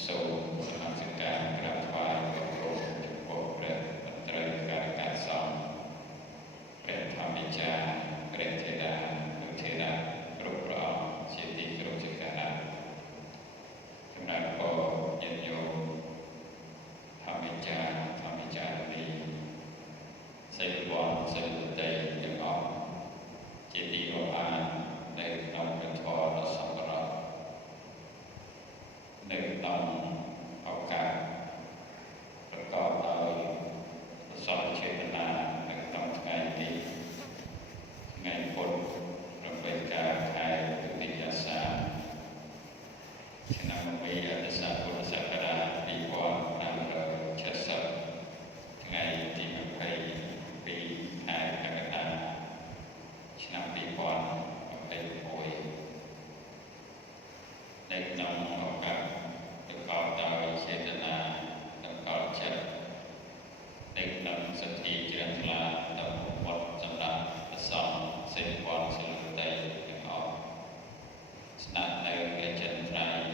សូមនមស្ការក្រាបថ្វាយបង្គំចំពោះព្រះមន្ត្រីការការសង្ឃព្រះធម្មចារ្យព្រះធេរានុធេរៈគ្រប់ព្រះអង្គជាទីគោរពសក្ការៈចំណាយពរញាតិញោមធម្មចារ្យធម្មចារ្យនីសិទ្ធិវត្តសិទ្ធិតីទាំងអស់ជាទីរាប់អាននៅក្នុងព្រះធម៌ដ៏សម្បូរនៅក្នុងឱកាសប្រកបដោយប្រសពចេតនានៅក្នុងថ្ងៃនេះថ្ងៃពុធ8កើតខែទុតិយសាឆ្នាំមីអត្តសពុទ្ធសករាជ2570ថ្ងៃទី22ខែកក្កដាឆ្នាំ2021នៅក្នុងឱកាសប្រកបដោយចេតនានិងកលចិត្តនៅក្នុងសទ្ធាជ្រះថ្លាដល់វត្តសម្រាប់ប្រសងសេដ្ឋវត្តសិលតីទាំងអស់ស្នាក់នៅអចិន្ត្រៃយ៍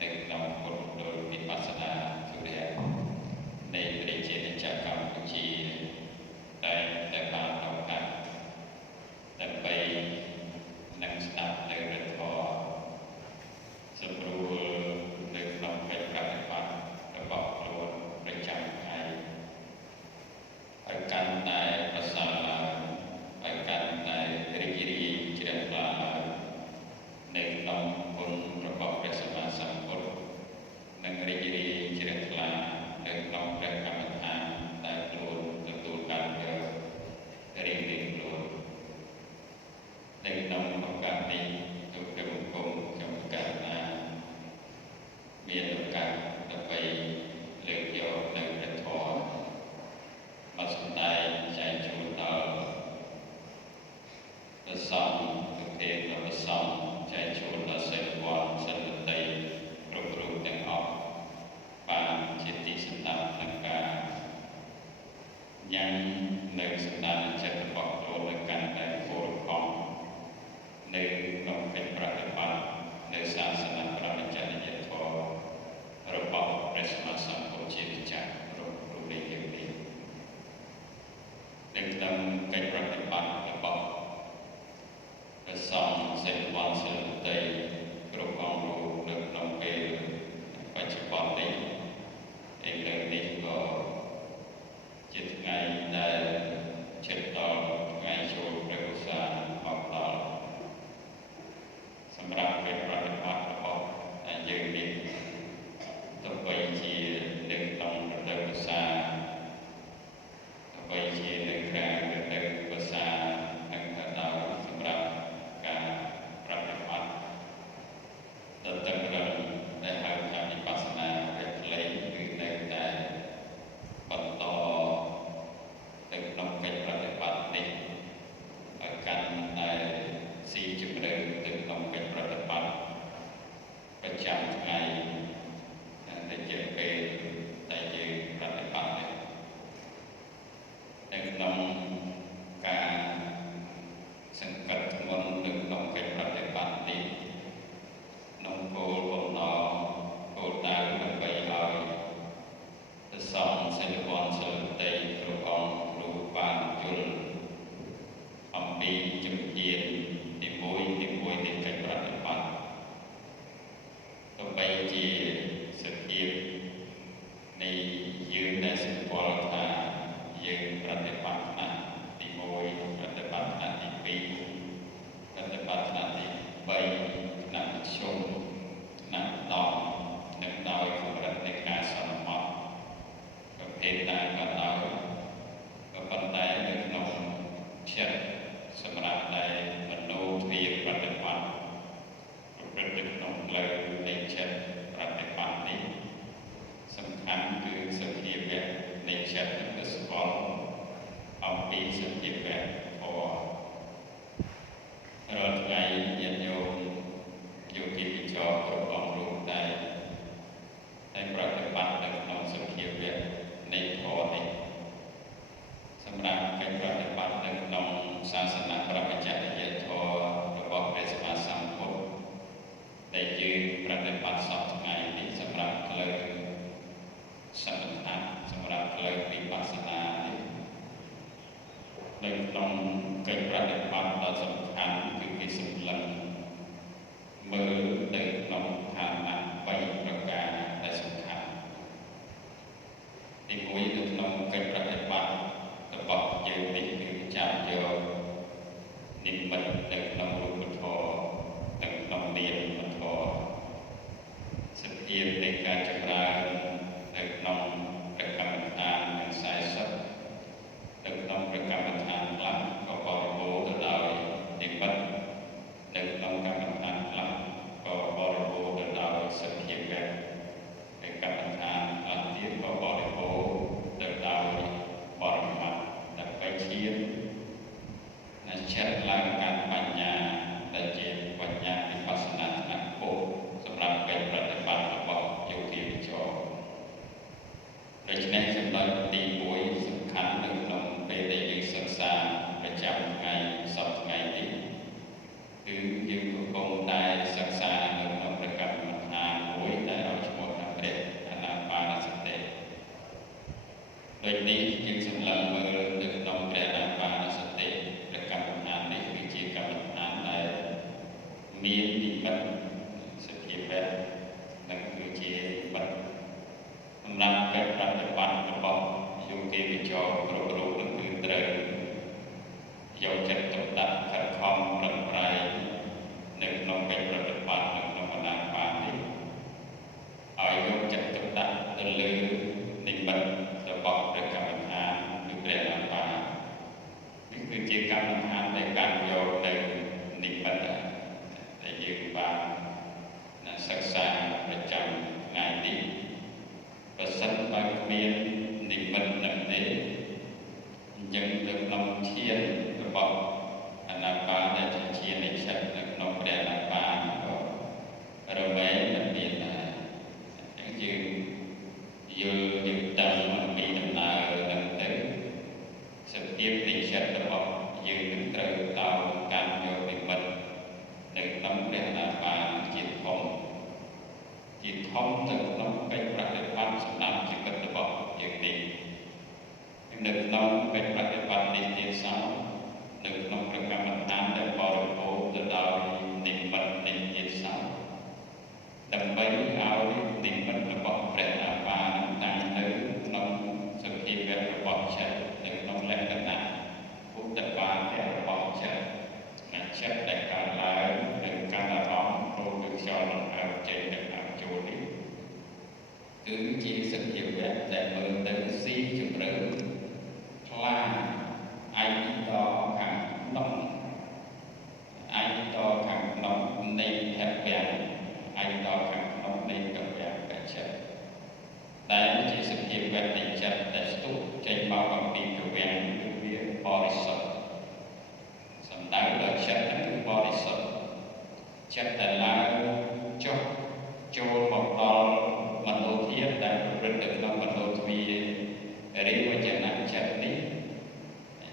នៅក្នុងពុទ្ធមណ្ឌលវិបស្សនាសុរៈនៃប្រជាជាតិកម្ពុជាតែបានឱកាសដើម្បី ក្នុងកិច្ចប្រតិបត្តិដ៏សំខាន់គឺគេសម្លឹងមើលទៅក្នុងឋានៈ3ប្រការដែលសំខាន់ទី1នៅក្នុងកិច្ចប្រតិបត្តិរបស់យើងនេះគឺចាំយកនិមិត្តនៅក្នុងរូបធម៌នៅក្នុងនាមធម៌សភាពនៃការចម្រើននៅក្នុងព្រះកម្មដ្ឋាននិង40នៅក្នុងព្រះកម្មដ្ឋានខ្លះក៏បរិបូរទៅដោយនិមិត្តនៅក្នុងកម្មដ្ឋានខ្លះក៏បរិបូរទៅដោយសភាវៈនៅកម្មដ្ឋានខ្លះទៀតក៏បរិបូរទៅដោយបរមត្ថដើម្បីឈានចិត្តឡើងកាន់បញ្ញាដែលជាបញ្ញាវិបស្សនាថ្នាក់ខ្ពស់សម្រាប់កិច្ចប្រតិបត្តិរបស់យោធាវិចរដូច្នេះចំណុចទី1សំខាន់នៅក្នុងពេលដែលយើងសិក្សាប្រចាំថ្ងៃសប្តាហ៍ថ្ងៃនេះគឺយើងកំពុងតែសិក្សានៅក្នុងព្រះកម្មដ្ឋានមួយដែលឲ្យឈ្មោះថាព្រះអានាបានសតិដូចនេះយើងសម្លឹងមើលនៅក្នុងព្រះអានាបានសតិព្រះកម្មដ្ឋាននេះគឺជាកម្មដ្ឋានដែលមាននិមិត្តសភាវៈនិងគឺជានិមិត្តសម្រាប់កិច្ចប្រតិបត្តិរបស់យោធាវិចរគ្រប់រូបនឹងគឺត្រូវយកចិត្តទុកដាក់ខិតខំប្រឹងប្រែងនៅក្នុងកិច្ចប្រតិបត្តិនៅក្នុងអាណាបាននេះឲ្យយកចិត្តទុកដាក់ទៅលើនិមិត្តរបស់ព្រះកម្មដ្ឋានគឺព្រះអាណាបាននេះគឺជាកម្មដ្ឋានដែលកាន់យកនៅនិមិត្តដែលយើងបានសិក្សាប្រចាំថ្ងៃនេះបើសិនបើគ្មាននិមិត្តនឹងទេអញ្ចឹងនៅក្នុងឈានរបស់អាណាបានដែលជាឈាននៃចិត្តនៅក្នុងព្រះអាណាបានក៏រវែងមិនមានដែរអញ្ចឹងយើងយើងដឹងពីដំណើរនឹងទៅសភាពនៃចិត្តរបស់យើងនឹងត្រូវតោកាន់យកនិមិត្តនៅក្នុងព្រះអាណាបានជាធំនៅក្នុងកិច្ចប្រតិបត្តិសម្រាប់ជីវិតរបស់យើងនេះនៅក្នុងកិច្ចប្រតិបត្តិនេះទៀតសោះនៅក្នុងព្រះកម្មដ្ឋានដែលបរិបូរទៅដោយនិមិត្តនេះទៀតសោះដើម្បីឲ្យនិមិត្តរបស់ព្រះអាបានតាំងនៅក្នុងសភាវៈរបស់ចិត្តនៅក្នុងលក្ខណៈពុទ្ធបានរបស់ចិត្តចិត្តដែលកើតឡើងនៅកាន់អារម្មណ៍ព្រមទាំងខ្យល់និងអើចេញទៅតាមចូលនេះគឺជាសភាវៈដែលមើលទៅស៊ីជម្រៅខ្លាឯកតខាងក្នុងឯកតខាងក្នុងនៃភពៈឯកតខាងក្នុងនៃភពៈកចិត្តដែលជាសភាវៈនៃចិត្តដែលស្ទុះចេញមកអំពីភពៈគឺវាបរិសុទ្ធសំដៅដល់ចិត្តគឺបរិសុទ្ធចិត្តដែលឡើងចុះចូលមកដល់មនោធាតុដែលប្រព្រឹត្តទៅក្នុងមនោទ្វាររិវចនៈចិត្តនេះ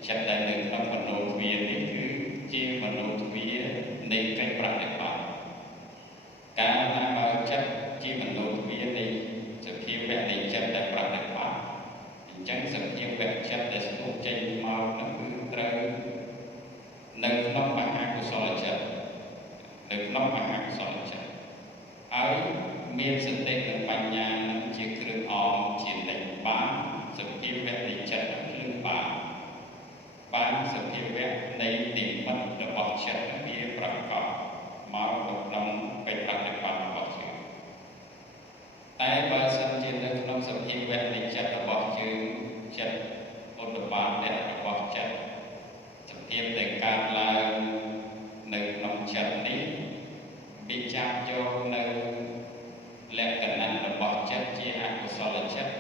ចិត្តដែលនៅក្នុងមនោទ្វារនេះគឺជាមនោទ្វារនៃកិច្ចប្រតិបត្តិកាលណាបើចិត្តជាមនោទ្វារនៃសភាវៈនៃចិត្តដែលប្រតិបត្តិអញ្ចឹងសភាវៈចិត្តដែលស្ទុះចេញមកនោះគឺត្រូវនៅក្នុងមហាកុសលចិត្តនៅក្នុងមហាកុសលចិត្តហើយមានសតិនិងបញ្ញាជាគ្រឿងអមជានិច្ចបានសភាវៈនៃចិត្តគឺបានសភាវៈនៃនិមិត្តរបស់ចិត្តវាប្រកបមកក្នុងកិច្ចប្រតិបត្តិរបស់យើងតែបើសិនជានៅក្នុងសភាវៈនៃចិត្តរបស់យើងចិត្តឧត្តបានរបស់ចិត្តសភាពដែលកើតឡើងនៅក្នុងចិត្តនេះវាចាប់យកនៅលក្ខណៈរបស់ចិត្តជាអកុសលចិត្ត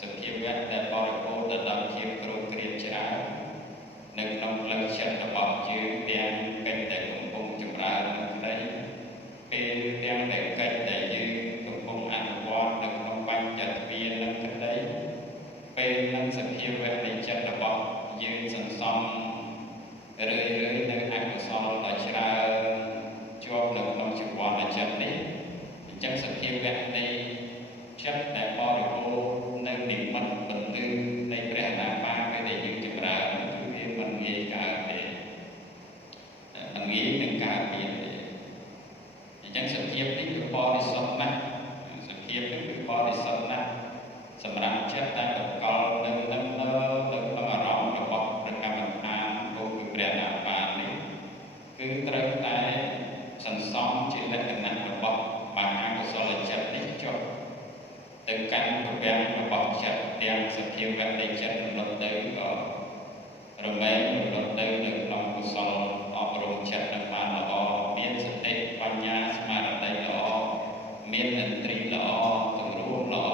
សភាវៈដែលបរិបូរទៅដោយភាពគ្រោកគ្រាតច្រើននៅក្នុងផ្លូវចិត្តរបស់យើងទាំងកិច្ចដែលកំពុងចម្រើននឹងក្តីពេលទាំងដែលកិច្ចដែលយើងកំពុងអនុវត្តនៅក្នុងបញ្ចទ្វារនឹងក្តីពេលនឹងសភាវៈនៃចិត្តរបស់យើងសន្សំរឿយនៅអកុសលដ៏ច្រើនជាប់នៅក្នុងជីវ័នចិត្តនេះអញ្ចឹងសភាវៈនៃចិត្តដែលបរិបូរនៅនិមិត្តបន្ទឺនៃព្រះអាណាបានពេលដែលយើងចម្រើនគឺវាមិនងាយកើត បរិសុទ្ធណាស់សម្រាប់ចិត្តដែលបង្កល់នៅក្នុងអារម្មណ៍របស់ព្រះកម្មដ្ឋានពុទ្ធព្រះអាបាននេះគឺត្រូវតែសន្សំជាលក្ខណៈរបស់មហាកុសលចិត្តនេះចុះទៅកាន់ពវាំងរបស់ចិត្តទាំងសភាវៈនៃចិត្តរលត់ទៅក៏រមែងរលត់ទៅនៅក្នុងកុសលអប់រំចិត្តនឹងបានល្អមានសតិបញ្ញាស្មារតីល្អមានឥន្ទ្រីល្អទម្រួមល្អ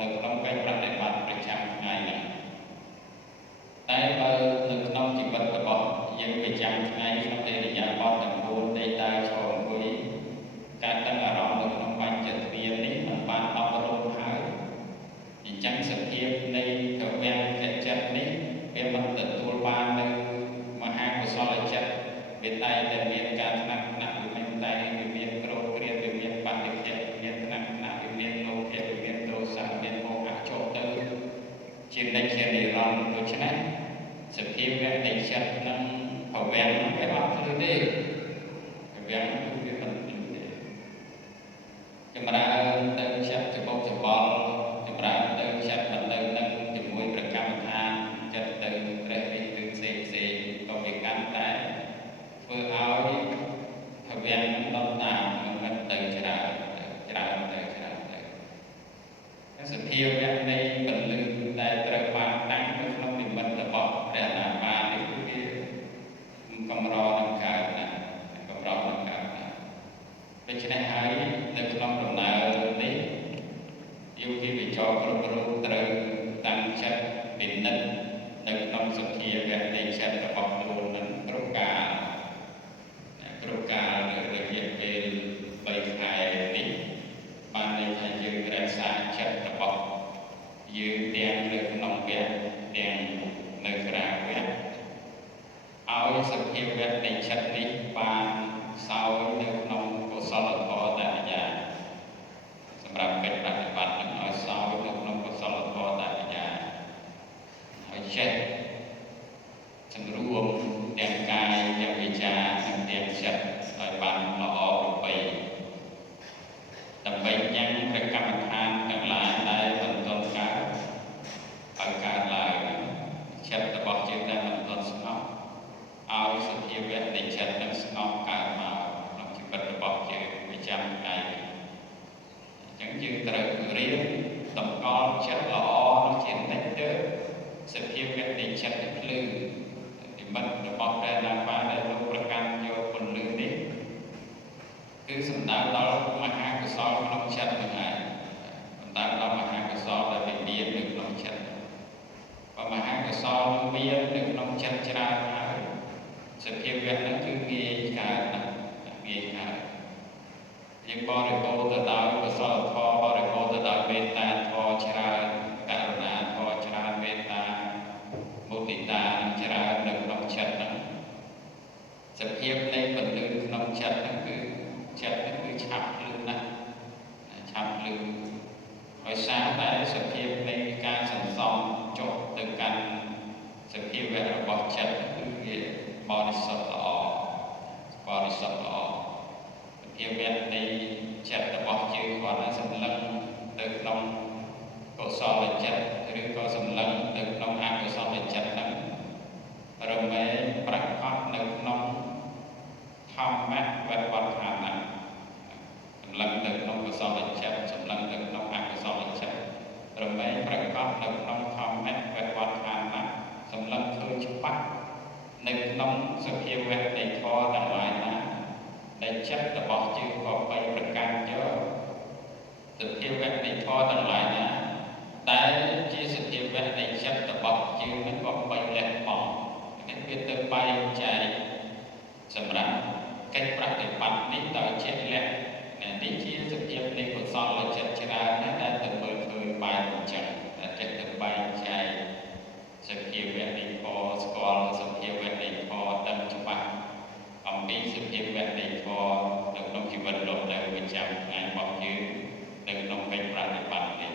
នៅក្នុងកិច្ចប្រតិបត្តិប្រចាំថ្ងៃនេះតែបើនៅក្នុងជីវិតរបស់យើងប្រចាំថ្ងៃក្នុងឥរិយាបថទាំង4នៃដើរឈរអង្គុយការដឹងអារម្មណ៍នៅក្នុងបញ្ចទ្វារនេះមិនបានអប់រំហើយអញ្ចឹងសភាពនៃកវាំងចិត្តនេះវាមិនទទួលបាននៅមហាកុសលចិត្តវាតែមានការថ្នាក់វាមិនតែវាមានក្រោធគ្រាតវាមានបដិភៈមានថ្នាក់វាមានលោភៈវាមានទោសៈមានមោហៈចូលទៅជានិច្ចជានិរន្តរ៍ដូច្នេះសភាវៈនៃចិត្តនឹងប្រវាំងវាអត់ធ្វើទេប្រវាំងវាមិនធ្វើទេចម្រើនទៅចិត្តច្បុកច្បល់ចម្រើនទៅចិត្តមិននៅនឹងជាមួយព្រះកម្មដ្ឋានចិត្តទៅព្រះវិទ្យាផ្សេងក៏វាកាន់តែធ្វើឲ្យប្រវាំងដល់តាមមិនទៅច្រើនសភាវៈនៃពលឹងដែលត្រូវបានតាំងនៅក្នុងនិមិត្តរបស់ព្រះអនាបាននេះគឺវាកម្រនឹងកើតណាកម្រនឹងកើតណាដូច្នេះហើយនៅក្នុងដំណើរនេះយោគីវិចរគ្រប់រូបត្រូវតាំងចិត្តពិនិត្យនៅក្នុងសភាវៈនៃចិត្តរបស់ខ្លួននឹងគ្រប់កាលនៅរយៈពេល3ខែនេះបានន័យថាយើងរក្សាចិត្តរបស់យើងទាំងនៅក្នុងវគ្គទាំងនៅក្រៅវគ្គឲ្យសភាវៈនៃចិត្តនេះបានសោយនៅក្នុងកុសលធម៌តែម្យ៉ាងសម្រាប់កិច្ចប្រតិបត្តិនឹងឲ្យសោយនៅក្នុងកុសលធម៌តែម្យ៉ាងឲ្យចិត្តសម្រួមទាំងកាយទាំងវិចារនិងទាំងចិត្តឲ្យបានល្អប្រពៃដើម្បីញ៉ាំងព្រះកម្មដ្ឋានទាំងឡាយដែលមិនទាន់កើតឲ្យកើតឡើងចិត្តរបស់យើងដែលមិនទាន់ស្ងប់ឲ្យសភាវៈនៃចិត្តនឹងស្ងប់កើតមកក្នុងជីវិតរបស់យើងប្រចាំថ្ងៃអញ្ចឹងយើងត្រូវរៀនតម្កល់ចិត្តល្អនោះជានិច្ចទៅសភាវៈនៃចិត្តភ្លឺនិមិត្តរបស់ព្រះអនាបានដែលលោកប្រកាន់យកពន្លឺនេះគឺសំដៅដល់មហាកុសលក្នុងចិត្តនឹងឯងសំដៅដល់មហាកុសលដែលមាននៅក្នុងចិត្តបើមហាកុសលមាននៅក្នុងចិត្តច្រើនហើយសភាវៈហ្នឹងគឺងាយកើតណាងាយកើតយើងបរិបូរទៅដោយកុសលធម៌បរិបូរទៅដោយមេត្តាធម៌ច្រើនករុណាធម៌ច្រើនមេត្តាមុទិតាច្រើននៅក្នុងចិត្តហ្នឹងសភាពនៃពលឹងក្នុងចិត្តហ្នឹងគឺចិត្តនេះគឺឆាប់ភ្លឺណាស់ឆាប់ភ្លឺដោយសារតែសភាពនៃការសន្សំចុះទៅកាន់សភាវៈរបស់ចិត្តគឺវាបរិសុទ្ធល្អសភាវៈនៃចិត្តរបស់យើងគាត់នឹងសម្លឹងទៅក្នុងកុសលចិត្តឬក៏សម្លឹងទៅក្នុងអកុសលចិត្តហ្នឹងរមែងប្រកបនៅក្នុងធម្មៈវត្តឋានៈសម្លឹងទៅក្នុងកុសលចិត្តសម្លឹងទៅក្នុងអកុសលចិត្តរមែងប្រកបនៅក្នុងធម្មៈវត្តឋានៈសម្លឹងឃើញច្បាស់នៅក្នុងសភាវៈនៃធម៌ទាំងឡាយណាដែលចិត្តរបស់យើងក៏បីប្រកាន់យកសភាវៈនៃធម៌ទាំងឡាយណាដែលជាសភាវៈនៃចិត្តរបស់យើងនឹងក៏បីលះបង់នេះវាទៅបែងចែកសម្រាប់កិច្ចប្រតិបត្តិនេះដោយជាក់លាក់នេះជាសភាពនៃកុសលចិត្តច្រើនណាស់ដែលទៅមើលឃើញបែបអញ្ចឹងតែចិត្តទៅបែងចែកសភាវៈនៃធម៌ស្គាល់សភាវៈនៃធម៌ដឹងច្បាស់អំពីសភាវៈនៃធម៌នៅក្នុងជីវិតរស់នៅប្រចាំថ្ងៃរបស់យើងនៅក្នុងកិច្ចប្រតិបត្តិនេះ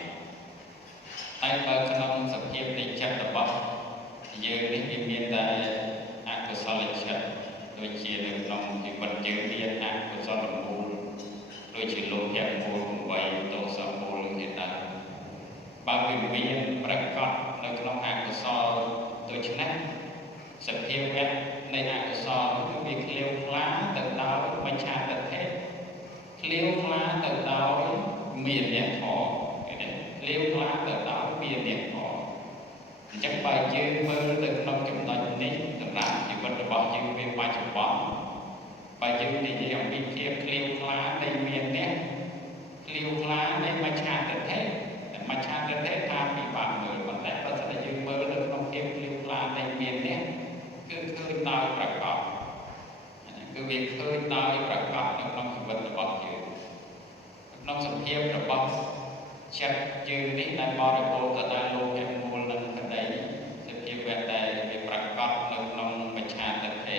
តែបើក្នុងសភាពនៃចិត្តរបស់យើងនេះវាមានតែអកុសលចិត្តដូចជានៅក្នុងជីវិតយើងមានអកុសលមូលដូចជាលោភៈមូល8ទោសៈមូលហ បើវាមានប្រកបនៅក្នុងអកុសលដូច្នេះសភាវៈនៃអកុសលគឺវាឃ្លាវខ្លាទៅដោយមច្ឆាទិដ្ឋិឃ្លាវខ្លាទៅដោយមានអ្នកធម៌ឃ្លាវខ្លាទៅដោយមានអ្នកធម៌អញ្ចឹងបើយើងមើលទៅក្នុងចំណុចនេះសម្រាប់ជីវិតរបស់យើងវាបច្ចុប្បន្នបើយើងនិយាយអំពីភាពឃ្លាវខ្លានៃមានអ្នកឃ្លាវខ្លានៃមច្ឆាទិដ្ឋិមច្ឆាទិដ្ឋិថាពិបាកមើលប៉ុន្តែបើសិនតែយើងមើលនៅក្នុងភាពឃ្លាវខ្លានៃមានអ្នកគឺឃើញដោយប្រកបគឺវាឃើញដោយប្រកបនៅក្នុងជីវិតរបស់យើងក្នុងសភាពរបស់ចិត្តយើងនេះដែលបរិបូរទៅដោយលោកៈមូលនឹងក្តីសភាវៈដែលវាប្រកបនៅក្នុងមច្ឆាទិដ្ឋិ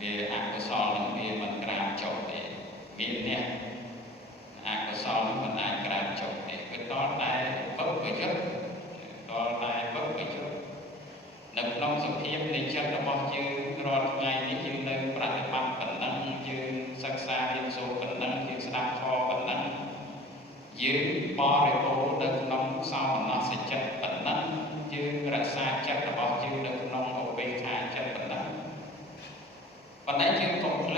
វាអកុសលនឹងវាមិនក្រាបចុះទេមានអ្នកអកុសលនឹងមិនអាចក្រាបចុះទេគឺតតែពុទ្ធប្រយុទ្ធតតែពុទ្ធប្រយុទ្ធនៅក្នុងសភាពនៃចិត្តរបស់យើងរាល់ថ្ងៃនេះយើងនៅប្រតិបត្តិប៉ុណ្ណឹងយើងសិក្សារៀនសូត្រប៉ុណ្ណឹងយើងស្ដាប់ធម៌ប៉ុណ្ណឹងយើងបរិបូរនៅក្នុងសោមនស្សចិត្តប៉ុណ្ណឹងយើងរក្សាចិត្តរបស់យើងនៅក្នុងឧបេក្ខាចិត្តប៉ុណ្ណឹងប៉ុន្តែយើងកុំភ្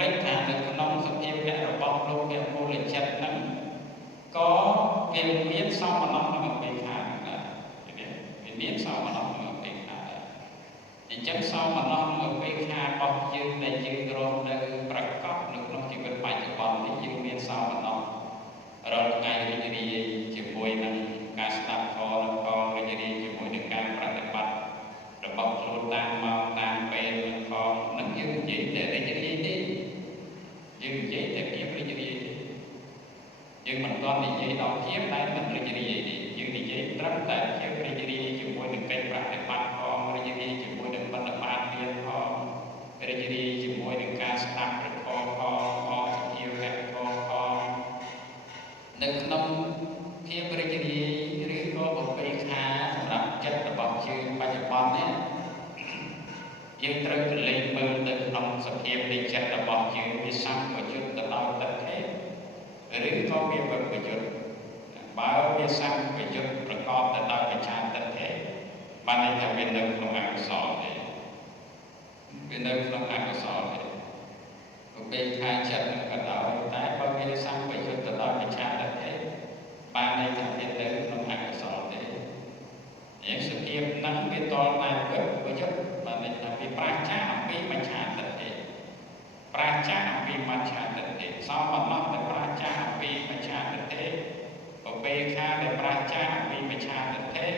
លេចថានៅក្នុងសភាវៈរបស់លោកអ្នកមូលចិត្តហ្នឹងក៏វាមានសោមនស្សនិងឧបេក្ខាដែរវាមានសោមនស្សនិងឧបេក្ខាដែរអញ្ចឹងសោមនស្សនិងឧបេក្ខារបស់យើងដែលយើងរស់នៅប្រកបនៅក្នុងជីវិតបច្ចុប្បន្ននេះយើងមានសោមនស្សរាល់ថ្ងៃរីករាយជាមួយនឹងការស្ដាប់ធម៌និងផងរីករាយជាមួយនឹងការប្រតិបត្តិរបស់ខ្លួនតាមម៉ោងតាមពេលផងនឹងយើងនិយាយតែរីករាយទេយើងនិយាយតែភាពរីករាយទេយើងមិនទាន់និយាយដល់ភាពតែមិនរីករាយទេយើងនិយាយត្រឹមតែភាពរីករាយជាមួយនឹងកិច្ចប្រតិបត្តិផងរីករាយជាមួយនឹងបទបានមានផងរីករាយជាមួយនឹងការស្ដាប់ព្រះធម៌ផងអសភាវៈផងនៅក្នុងភាពរីករាយឬក៏បបេខាសម្រាប់ចិត្តរបស់យើងបច្ចុប្បន្ននេះយើងត្រូវទៅលេងមើលទៅក្នុងសភាពនៃចិត្តរបស់យើងវាសម្បយុទ្ធទៅដោយទិដ្ឋិឬក៏វាវិបយុទ្ធបើវាសម្បយុទ្ធប្រកបទៅដោយបច្ឆាទិដ្ឋិបានន័យថាវានៅក្នុងអកុសលទេវានៅក្នុងអកុសលទេឧបេក្ខាចិត្តនឹងក៏ដោយតែបើវាសម្បយុទ្ធទៅដោយបច្ឆាទិដ្ឋិបានន័យថាវានៅក្នុងអកុសលទេយ៉ាងសភាពហ្នឹងវាតលតែវិបយុទ្ធបានន័យថាវាប្រាចាអំពីមច្ឆាទិដ្ឋិប្រាចាអំពីមច្ឆាទិដ្ឋិសោមនស្សដែលប្រាចាអំពីមច្ឆាទិដ្ឋិឧបេក្ខាដែលប្រាចាអំពីមច្ឆាទិដ្ឋិ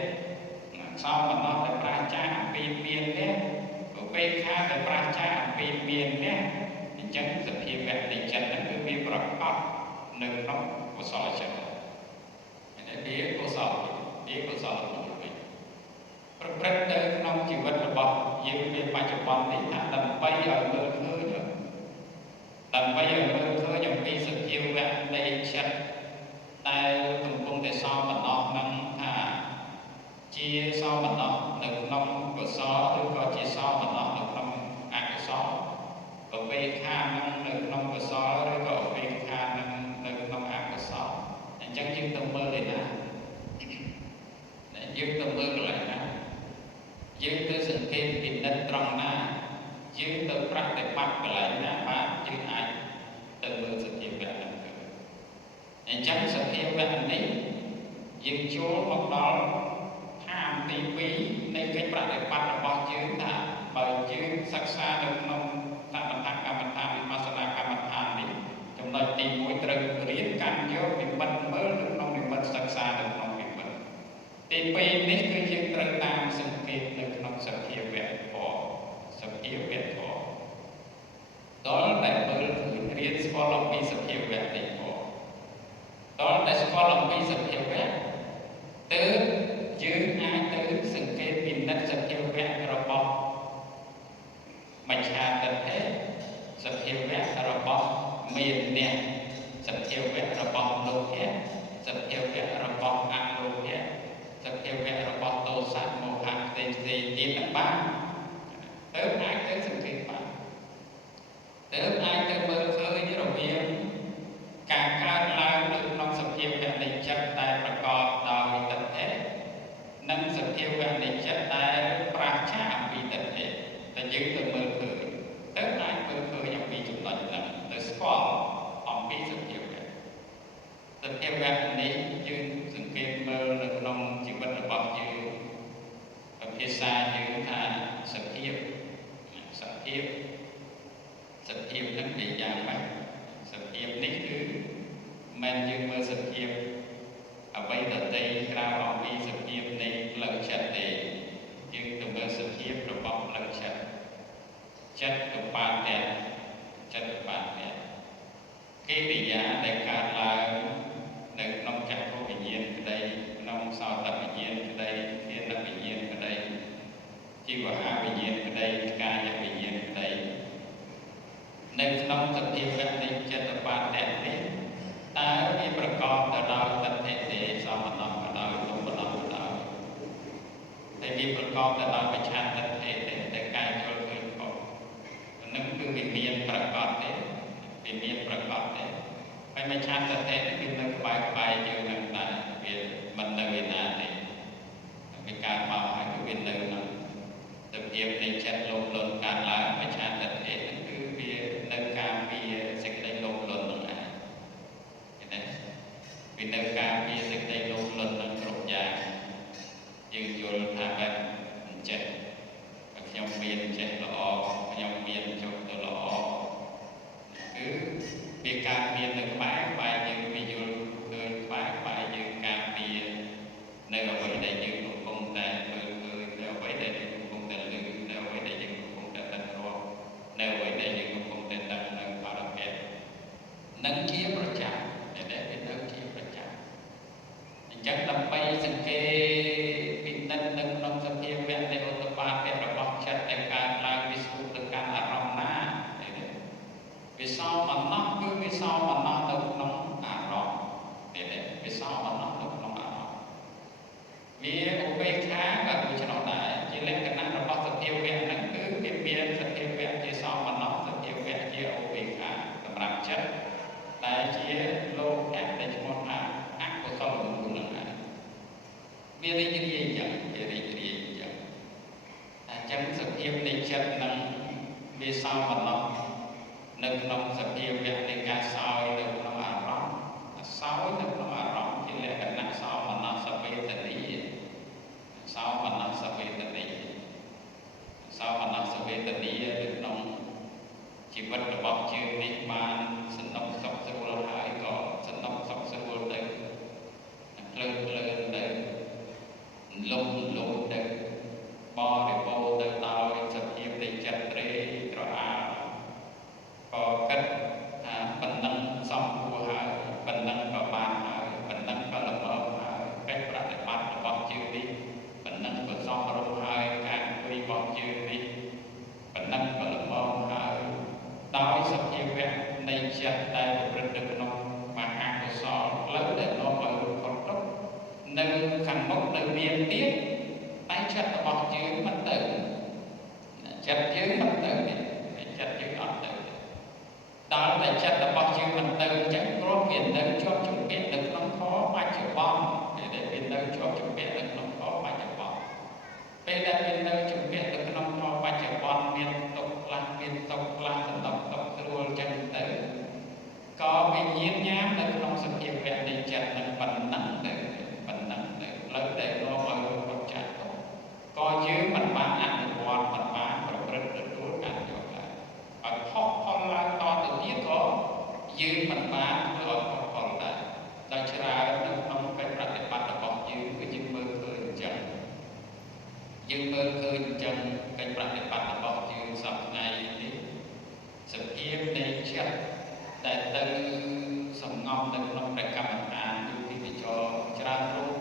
សោមនស្សដែលប្រាចាអំពីមាននេះឧបេក្ខាដែលប្រាចាអំពីមាននេះអញ្ចឹងសភាវៈនៃចិត្តហ្នឹងគឺវាប្រកបនៅក្នុងកុសលចិត្តវាកុសលវិញប្រព្រឹត្តទៅក្នុងជីវិតរបស់យើងពេលបច្ចុប្បន្ននេះថាដើម្បីឲ្យមើលឃើញអំពីសភាវៈនៃចិត្តដែលកំពុងតែសោមនស្សនឹងថាជាសោមនស្សនៅក្នុងកុសលឬក៏ជាសោមនស្សនៅក្នុងអកុសលឧបេក្ខានឹងនៅក្នុងកុសលឬក៏ឧបេក្ខានឹងនៅក្នុងអកុសលអញ្ចឹងយើងទៅមើលឯណាយើងទៅមើលកន្លែងណាយើងទៅសង្កេតពិនិត្យត្រង់ណាយើងទៅប្រតិបត្តិកន្លែងណាបាទយើងអាចទៅមើលសភាវៈហ្នឹងអញ្ចឹងសភាវៈនេះយើងចូលមកដល់ឋានទី2នៃកិច្ចប្រតិបត្តិរបស់យើងថាបើយើងសិក្សានៅក្នុងសមថកម្មដ្ឋានវិបស្សនាកម្មដ្ឋាននេះចំណុចទី1ត្រូវរៀនកាន់យកនិមិត្តមើលនៅក្នុងនិមិត្តសិក្សានៅក្នុងនិមិត្តទី2នេះគឺយើងត្រូវតាមសង្កេតនៅក្នុងសភាវៈធម៌ដល់តែមើលឃើញរៀនស្គាល់អំពីសភាវៈនេះផងដល់តែស្គាល់អំពីសភាវៈទើបយើងអាចទៅសង្កេតពិនិត្យសភាវៈរបស់មច្ឆាទិដ្ឋិសភាវៈរបស់មានអ្នកសភាវៈរបស់លោកៈសភាវៈរបស់អលោកៈសភាវៈរបស់ទោសៈមោហៈផ្សេងទៀតបានទើបអាចទៅសង្កេតបានទើបអាចទៅមើលឃើញរវាងការកើតឡើងនៅក្នុងសភាវៈនៃចិត្តដែល ភាវៈនៃចិត្តដែលប្រាជ្ញាអំពីទឹកទេតែយើងទៅមើលឃើញទៅអាចមើលឃើញអំពីចំណុចហ្នឹងទៅស្គាល់អំពីសភាវៈនេះយើងសង្កេតមើលនៅក្នុងជីវិតរបស់យើងភាសាយើងថាសភាពនឹងនិយាយយ៉ាងម៉េចសភាពនេះគឺមិនយើងមើលសភាពអ្វីដទៃក្រៅអំពីសភាពនៃផ្លូវចិត្តទេយើងទៅមើលសភាពរបស់ផ្លូវចិត្តកបាតៈកិរិយាដែលកើតឡើងនៅក្នុងចក្ខុវិញ្ញាណក្តីក្នុងសោតវិញ្ញាណក្តីធាតុវិញ្ញាណក្តីជីវហវិញ្ញាណក្តីកាយវិញ្ញាណក្តីនៅក្នុងសភាវៈនៃចិត្តបាតៈនេះតើវាប្រកបទៅដោយតថេទេសមណោក៏ដោយលំបណោក៏ដោយតែវាប្រកបទៅដោយបច្ឆន្ទទេតែកាយយល់ឃើញខុសនឹងគឺវាមានប្រកបទេហើយបច្ឆន្ទទេគឺនៅក្បែរយើងនឹងដែរវាមិននៅឯណាទេវាកើតមកហើយគឺវានៅក្នុងសភាពនៃចិត្តលោភលន់កើតឡើងបច្ឆន្ទទេគឺវានៅការពារសេចក្តីលោភលន់នឹងឯងវានៅការពារសេចក្តីលោភលន់នឹងគ្រប់យ៉ាងយើងយល់ថាបែបអញ្ចឹងខ្ញុំមានចេះល្អខ្ញុំមានចុះទៅល្អគឺវាការពារនៅក្បែរយើងវាយល់ឃើញក្បែរយើងការពារនៅអ្វីដែលយើងកំពុងតែមើលឃើញនៅអ្វីដែលយើងកំពុងតែឮនៅអ្វីដែលយើងកំពុងតែដឹងរកនៅអ្វីដែលយើងកំពុងតែដឹងនៅបរិបទនឹងជាប្រចាំដែលវានៅជាប្រចាំអញ្ចឹងដើម្បីសង្កេតពិនិត្យនៅក្នុងសភាវៈនៃឧត្តបាទៈរបស់ចិត្តដែលកើតឡើងវាស្ទុះទៅកាន់អារម្មណ៍ណាវាសោមនស្សគឺវាសោមនស្សនៅក្នុងអារម្មណ៍វាសោមនស្សនៅក្នុងអារម្មណ៍វាឧបេក្ខាក៏ដូចនោះដែរជាលក្ខណៈរបស់សភាវៈហ្នឹងគឺវាមានសភាវៈជាសោមនស្សសភាវៈជាឧបេក្ខាសម្រាប់ចិត្តដែលជាលោកៈដែលឈ្មោះថាអកុសលមូលហ្នឹងដែរវារីករាយអញ្ចឹងអញ្ចឹងសភាពនៃចិត្តហ្នឹងវាសោមនស្សនៅក្នុងសភាវៈនៃការសោយនៅក្នុងអារម្មណ៍ជាលក្ខណៈសោមនស្សវេទនីនៅក្នុងជីវិតរបស់យើងនេះបានសន្តិសុខស្រួលហើយក៏សន្តិសុខស្រួលទៅភ្លើនទៅលំទៅបរិបូរទៅដោយសភាពនៃចិត្តត្រេកត្រអាលក៏គិតថាប៉ុណ្ណឹងសំគួរហើយប៉ុណ្ណឹងក៏បានហើយប៉ុណ្ណឹងក៏ល្មមហើយកិច្ចប្រតិបត្តិរបស់យើងនេះប៉ុណ្ណឹងក៏សមរម្យហើយការអង្គុយរបស់យើងនេះប៉ុណ្ណឹងក៏ល្មមហើយដោយសភាវៈនៃចិត្តដែលប្រព្រឹត្តទៅក្នុងមហាកុសលផ្លូវដែលនាំឲ្យរួចផុតទុក្ខនៅខាងមុខនៅមានទៀតតែចិត្តរបស់យើងមិនទៅចិត្តយើងមិនទៅចិត្តយើងអត់ទៅដល់តែចិត្តរបស់យើងមិនទៅអញ្ចឹងព្រោះវានៅជាប់ជំពាក់នៅក្នុងខបច្ចុប្បន្នដែលវានៅជាប់ជំពាក់នៅក្នុងខបច្ចុប្បន្នពេលដែលវានៅជំពាក់នៅក្នុងខបច្ចុប្បន្នមានទុក្ខខ្លះមានទុក្ខខ្លះសន្តិទុក្ខស្រួលអញ្ចឹងទៅក៏វិញ្ញាណញ៉ាំនៅក្នុងសភាវៈនៃចិត្តនឹងប៉ុណ្ណឹងទៅផ្លូវដែលនាំឲ្យរួចផុតចាកទុក្ខក៏យើងមិនបានអនុវត្តមិនបានប្រព្រឹត្តទទួលការយកឡើងឲ្យផុសផលឡើងតទៅទៀតក៏យើងមិនបានធ្វើឲ្យផុសផលដែរដោយច្រើននៅក្នុងកិច្ចប្រតិបត្តិរបស់យើងគឺយើងមើលឃើញអញ្ចឹងកិច្ចប្រតិបត្តិរបស់យើងសប្តាហ៍នេះសភាពនៃចិត្តដែលទៅសំងំនៅក្នុងព្រះកម្មដ្ឋានគឺទីវិចរច្រើនរូប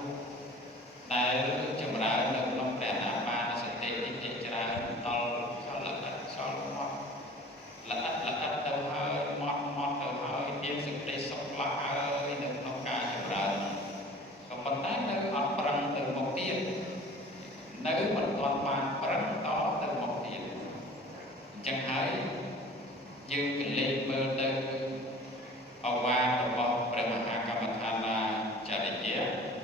ដែលចម្រើននៅក្នុងព្រះអាបានសតិនេះជាច្រើនដល់ខលល្អិតខ្យល់មកល្អិតទៅហើយមកទៅហើយមានសេចក្តីសុខខ្លះហើយនៅក្នុងការចម្រើនក៏ប៉ុន្តែនៅអត់ប្រឹងទៅមុខទៀតនៅមិនទាន់បានប្រឹងតទៅមុខទៀតអញ្ចឹងហើយយើងកលេចមើលទៅអវាទរបស់ព្រះមហាកម្មដ្ឋានាចារ្យ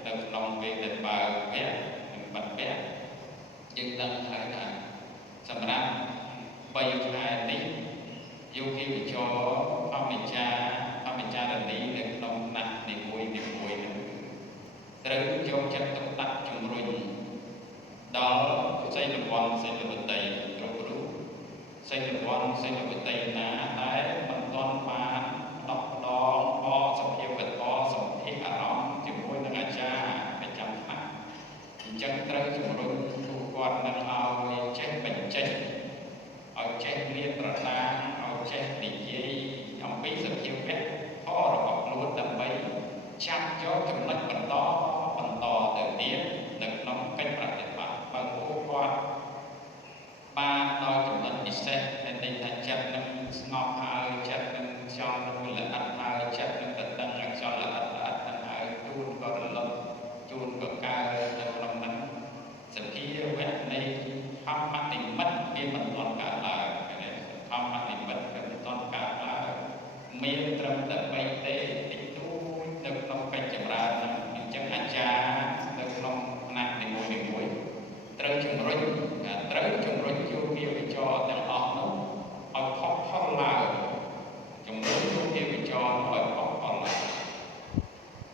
នៅក្នុងវេទិបើវៈនិងបត្តិ យើងដឹងហើយថាសម្រាប់3ខែនេះយោគីវិចរអមេចារនីនៅក្នុងណាត់នីមួយនឹងត្រូវយកចិត្តទុកដាក់ជំរុញដល់សីលវ័នសីលវតីគ្រប់រូបសីលវ័នសីលវតីណាដែលមិនទាន់បានដកដងអសម្ភារវិតសម្ភារអារម្មណ៍ជាមួយនឹងអាចារ្យប្រចាំថ្នាក់អញ្ចឹងត្រូវជំរុញពួកគាត់នឹងឲ្យចេះបញ្ចេញឲ្យចេះរៀនប្រណាំងឲ្យចេះនិយាយអំពីសភាវៈរបស់ខ្លួនដើម្បីចាប់យកចំណុចបន្តទៅទៀតនៅក្នុងកិច្ចប្រតិបត្តិបើពួកគាត់បានដល់ចំណុចពិសេសដែលថាចិត្តនឹងស្ងប់ហើយចិត្តនឹងខ្យល់នឹងល្អិតហើយចិត្តនឹងតឹងខ្យល់ល្អិតហ្នឹងហើយជួនក៏រលត់ជួនក៏កើនៅក្នុងហ្នឹងសភាវៈនៃធម្មនិមិត្តវាមិនទាន់កើតឡើងធម្មនិមិត្តវាមិនទាន់កើតឡើងមានត្រឹមតែ3ទេតិចតួចនៅក្នុងកិច្ចចម្រើនហ្នឹងអញ្ចឹងអាចារ្យនៅក្នុងផ្នែកនីមួយត្រូវជំរុញយោគីវិចរទាំងអស់នោះឲ្យផុសផុលឡើងជំរុញយោគីវិចរឲ្យផុសផុលឡើង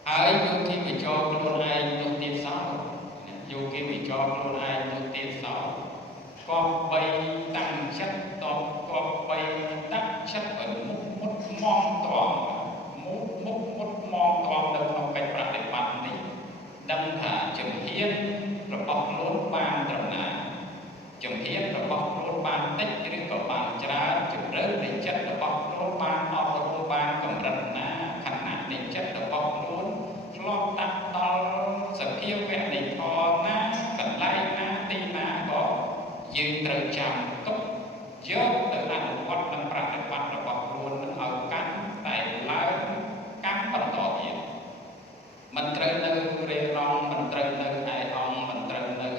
ហើយយោគីវិចរខ្លួនឯងនោះទៀតសោតយោគីវិចរខ្លួនឯងនោះទៀតសោតគប្បីតាំងចិត្តតបគប្បីដាក់ចិត្តឲ្យមុតមងតមមុតមងតមនៅក្នុងកិច្ចប្រតិបត្តិនេះដឹងថាជំហានរបស់ខ្លួនបានត្រឹមណាជំហានរបស់ខ្លួនបានតិចឬក៏បានច្រើនជំរឿននៃចិត្តរបស់ខ្លួនបានអត់រំបានកម្រិតណាខណៈនៃចិត្តរបស់ខ្លួនធ្លាប់ដាក់ដល់សភាវៈនៃធម៌ណាកន្លែងណាទីណាក៏យើងត្រូវចាំទុកយកទៅអនុវត្តនិងប្រតិបត្តិរបស់ខ្លួននឹងឲ្យកាន់តែឡើងកាន់បន្តទៀតមិនត្រូវនៅរេរងមិនត្រូវនៅឯអង្គមិនត្រូវនៅ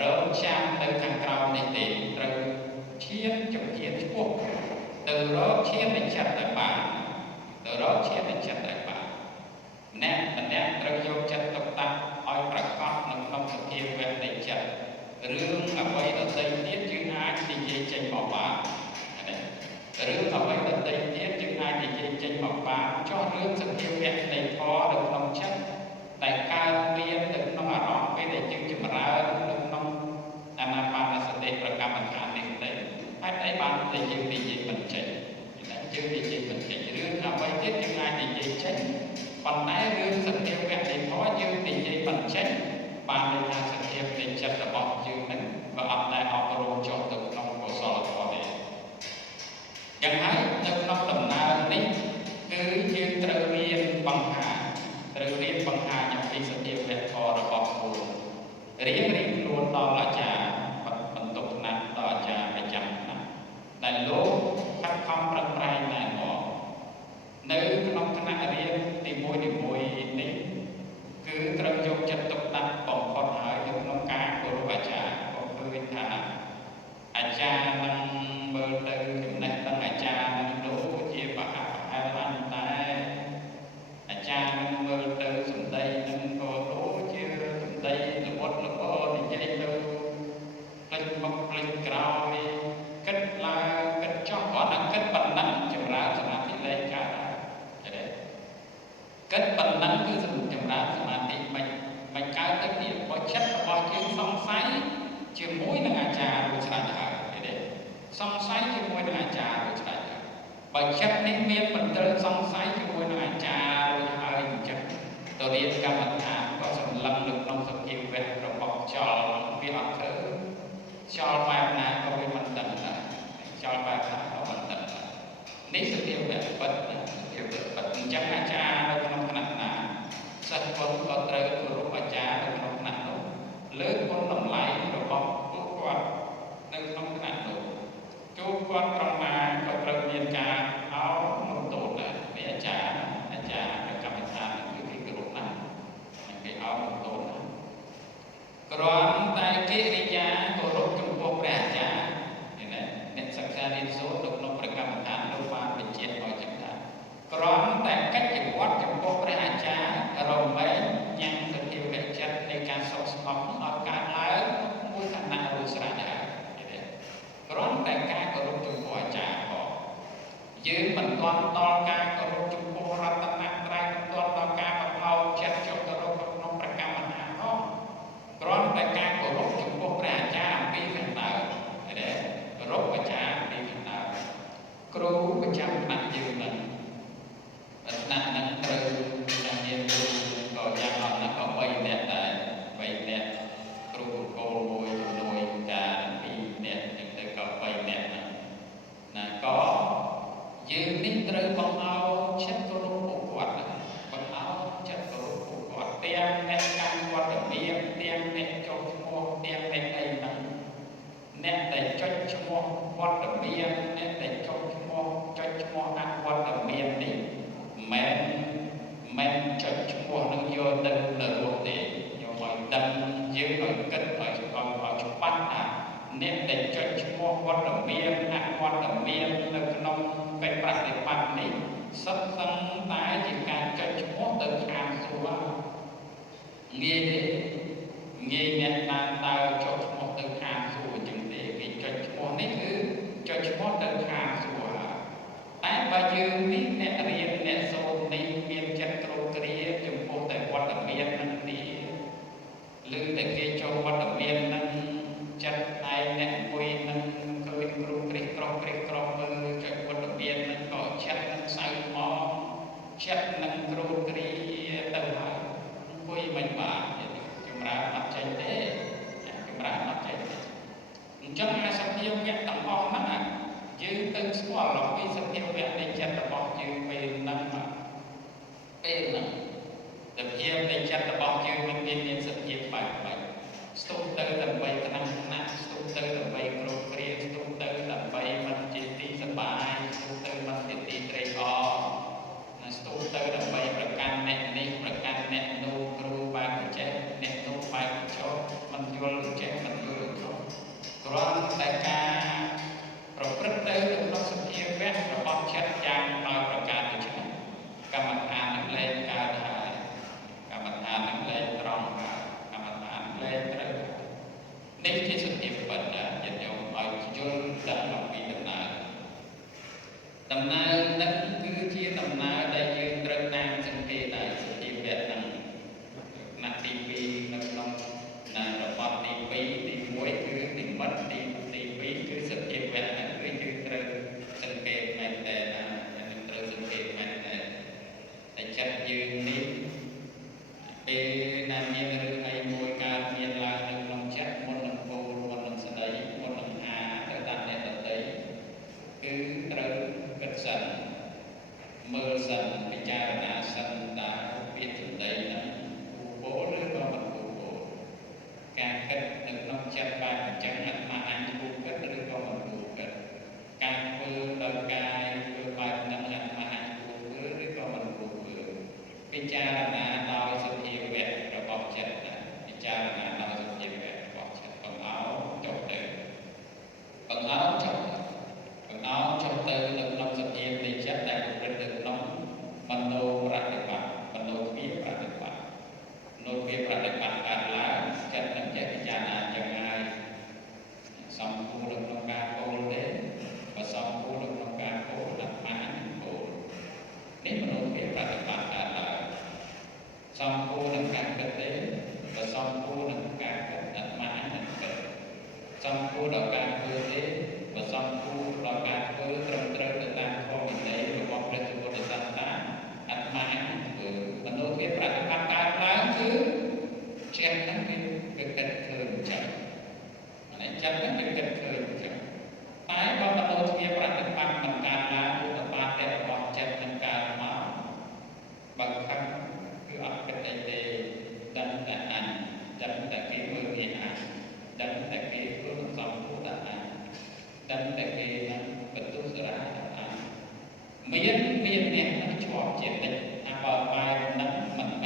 រងចាំនៅខាងក្រោមនេះទេត្រូវឈានជំហានឆ្ពោះទៅរកឈាននៃចិត្តឲ្យបានម្នាក់ត្រូវយកចិត្តទុកដាក់ឲ្យប្រកបនៅក្នុងសភាវៈនៃចិត្តរឿងអ្វីដទៃទៀតយើងអាចនិយាយចេញមកបានរឿងអ្វីដទៃទៀតយើងអាចនិយាយចេញមកបានចោះរឿងសភាវៈនៃធម៌នៅក្នុងចិត្តតែកើតមាននៅក្នុងអារម្មណ៍ពេលដែលយើងចម្រើននៅក្នុងអានាបានសតិប្រកម្មដ្ឋាននេះទេហេតុអីបានតែយើងនិយាយមិនចេញយើងនិយាយមិនចេញរឿងអ្វីទៀតយើងអាចនិយាយចេញប៉ុន្តែរឿងសភាវៈនៃធម៌យើងនិយាយមិនចេញបានន័យថាសភាវៈនៃចិត្តរបស់យើងនឹងវាអត់ដែលអប់រំចុះទៅក្នុងកុសលធម៌ទេយ៉ាងហើយនៅក្នុងដំណើរនេះគឺយើងត្រូវរៀនបង្ហាញអំពីសភាវៈធម៌របស់ខ្លួនរៀនខ្លួនដល់អាចារ្យបន្ទប់ថ្នាក់ដល់អាចារ្យប្រចាំថ្នាក់ដែលលោកខិតខំប្រឹងប្រែងណែនាំនៅក្នុងថ្នាក់រៀនទី1នេះគឺត្រូវយកចិត្តទុកដាក់បំផុតហើយនៅក្នុងការគោរពអាចារ្យក៏ឃើញថាអាចារ្យនឹងមើលទៅចំណេះដឹងអាចារ្យនឹងដូចជាប្រហាក់ប្រហែលបានតែអាចារ្យនឹងមើលទៅសម្ដីនឹងក៏ដូចជាសម្ដីល្បុតល្បោនិយាយទៅផ្លេចមុខផ្លេចក្រោយគិតឡើងគិតចោះគាត់តែគិតប៉ុណ្ណឹងចម្រើនសមាធិលែងកើតហើយគិតប៉ុណ្ណឹងគឺចម្រើនសមាធិមិនកើតទៅទៀតបើចិត្តរបស់យើងសង្ស័យជាមួយនឹងអាចារ្យរួចស្រេចហើយទេសង្ស័យជាមួយនឹងអាចារ្យរួចស្រេចហើយបើចិត្តនេះមានមិនត្រូវសង្ស័យជាមួយនឹងអាចារ្យរួចហើយអញ្ចឹងទៅរៀនកម្មដ្ឋានក៏សម្លឹងនៅក្នុងសភាវៈរបស់ខ្យល់វាអត់ធ្វើខ្យល់បែបណាក៏វាមិនដឹងដែរខ្យល់បែបណាក៏មិនដឹងដែរនេះសភាវៈពិតណាសភាវៈពិតអញ្ចឹងអាចារ្យនៅក្នុងថ្នាក់ណាសិស្សពលក៏ត្រូវគោរពអាចារ្យនៅក្នុងថ្នាក់នោះលើកគុណតម្លៃរបស់ពួកគាត់នៅក្នុងថ្នាក់នោះជួបគាត់ត្រង់ណាក៏ត្រូវមានការអោនលំទោនដែរពីអាចារ្យនៅកម្មដ្ឋានគឺគេគោរពណាស់គេអោនលំទោនណាគ្រាន់តែកិរិយាគោរពចំពោះព្រះអាចារ្យអ្នកសិក្សារៀនសូត្រនៅក្នុងព្រះកម្មដ្ឋាននោះបានបញ្ជាក់ឲ្យចឹងថាគ្រាន់តែកិច្ចវត្តចំពោះព្រះអាចារ្យរមែងញ៉ាំសភាវៈចិត្តនៃការសុខស្ងប់ឲ្យកើតឡើងមួយ អ្នកដែលចុចឈ្មោះវត្តមានអ្នកដែលចុចឈ្មោះអវត្តមាននេះមិនចុចឈ្មោះនឹងយកទៅលើរស់ទេយកឲ្យដឹងយើងឲ្យគិតឲ្យច្បាស់ថាអ្នកដែលចុចឈ្មោះវត្តមានអវត្តមាននៅក្នុងពេលប្រតិបត្តិនេះសិតសឹងតែជាការចុចឈ្មោះទៅខាងសួរងាយទេងាយអ្នកបានដើរចុចឈ្មោះទៅខាងសួរចឹងទេគេចុចឈ្មោះនេះគឺចុចឈ្មោះទៅខាងសួរតែបើយើងនេះអ្នករៀនអ្នកសូត្រនេះមានចិត្តគ្រោកគ្រាចំពោះតែវត្តមាននឹងនេះឬតែគេចូលវត្តមាននឹងចិត្តឯងអ្នកអង្គុយនឹងឃើញគ្រូគ្រិះក្រោះមើលចុចវត្តមាននឹងក៏ចិត្តនឹងសៅមកចិត្តនឹងគ្រោកគ្រាទៅហើយអង្គុយមិនបានចម្រើនអត់ចេញទេចម្រើនអត់ចេញទេអញ្ចឹងអាសភាវៈទាំងអស់ហ្នឹងយើងទៅស្គាល់អំពីសភាវៈនៃចិត្តរបស់យើងពេលហ្នឹងតែភាពនៃចិត្តរបស់យើងមិនមានសភាពបែបស្ទុះទៅដើម្បីថ្នាំស្ទុះទៅដើម្បីគ្រោកគ្រាស្ទុះទៅដើម្បីមិនជាទីសប្បាយស្ទុះទៅមិនជាទីត្រេកអរស្ទុះទៅដើម្បីប្រកាន់អ្នកនេះប្រកាន់អ្នកនោះគ្រូបែបចេះអ្នកនោះបែបចោលមិនយល់ចេះមិនយល់ចោលគ្រាន់តែការប្រព្រឹត្តទៅក្នុងសភាវៈរបស់ចិត្តយ៉ាងដោយប្រការដូចនេះកម្មដ្ឋាននឹងលែងកើតហើយកម្មដ្ឋាននឹងលែងត្រង់ហើយកម្មដ្ឋានលែងត្រូវនេះជាសភាពពិតដែលញាតិញោមឲ្យយល់ដឹងអំពីដំណើរនឹងគឺជាដំណើរដែលយើងត្រូវតាមសង្កេតដោយសភាវៈនឹងណាត់ទី2នៅក្នុងរបត់ទី2ទី1គឺនិមិត្តទី2គឺសភាវៈហ្នឹងគឺយើងត្រូវសង្កេតមែនតើយើងត្រូវសង្កេតមែនតើតែចិត្តយើងនេះពេលណាមានរឿងអីមួយកើតមានឡើងនៅក្នុងចិត្តមុននឹងពោលមុននឹងស្ដីមុននឹងអាទៅដាក់អ្នកដទៃគឺត្រូវគិតសិនមើលសិនពិចារណាសិនតើពាក្យសម្ដីហ្នឹងពោលឬក៏មិនពោលការគិតនៅក្នុងចិត្តបែបអញ្ចឹងអាត្មាអាចគូគិតឬក៏មិនគូគិតការធ្វើដោយកាយធ្វើបែបហ្នឹងអាត្មាអាចគូធ្វើឬក៏មិនគូធ្វើពិចារណាដោយសភាវៈរបស់ចិត្តពិចារណាដោយសភាវៈរបស់ចិត្តបង្អោចុះទៅបង្អោចុះទៅនៅក្នុងសភានៃចិត្តដែលប្រព្រឹត្តទៅក្នុងមโนប្រតិបត្តិមโนវាប្រតិបត្តិកើតឡើងចិត្តនឹងចេះពិចារណាយ៉ាងណាសំគូលក្នុងការពោលទេបើសំគូលក្នុងការពោលអាត្មានឹងពោលនេះមโนវាប្រតិបត្តិកើតឡើងសំគូលនឹងការគិតទេបើសំគូលនឹងការគិតអាត្មានឹងគិតសំគូលដល់ការធ្វើទេបើសំគូលដល់ការធ្វើត្រឹមត្រូវទៅតាមធម៌វិន័យរបស់ព្រះពុទ្ធសាសនាអាត្មានឹងធ្វើមโนវាប្រតិបត្តិកើតឡើងគឺចិត្តហ្នឹងវាគិតឃើញចឹងចិត្តហ្នឹងវាគិតឃើញចឹងតែបើមโนវាប្រតិបត្តិមិនកើតឡើងឧបបាទរបស់ចិត្តនឹងកើតមកបើខឹងគឺអត់គិតអីទេដឹងតែអញដឹងតែគេមើលគេអញដឹងតែគេធ្វើសំពូដល់អញដឹងតែគេនឹងបន្ទុសរាដល់អញមានអ្នកនឹងជាប់ជានិច្ចថាបើបែបហ្នឹងមិនមែ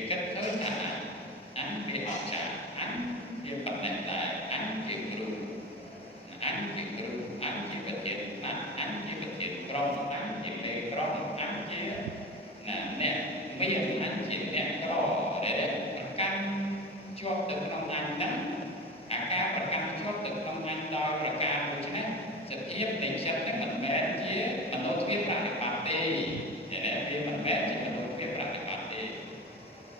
về cách tới là anh về học trả anh về bật nền tại anh về guru anh về guru anh về bật thiện anh về bật thiện trong anh về lệ trong anh về là nè miền anh về nè đó để căn cho từng trong anh đó cácประกันชอบตึกทำงานโดยประการโดยฉะนั้นจะเทียบในชั้นที่มันแม้ที่มนุษย์เทียบปฏิบัติดีอย่างนี้ที่มันแม้ที่มนุษย์เทียบปฏิบัติดี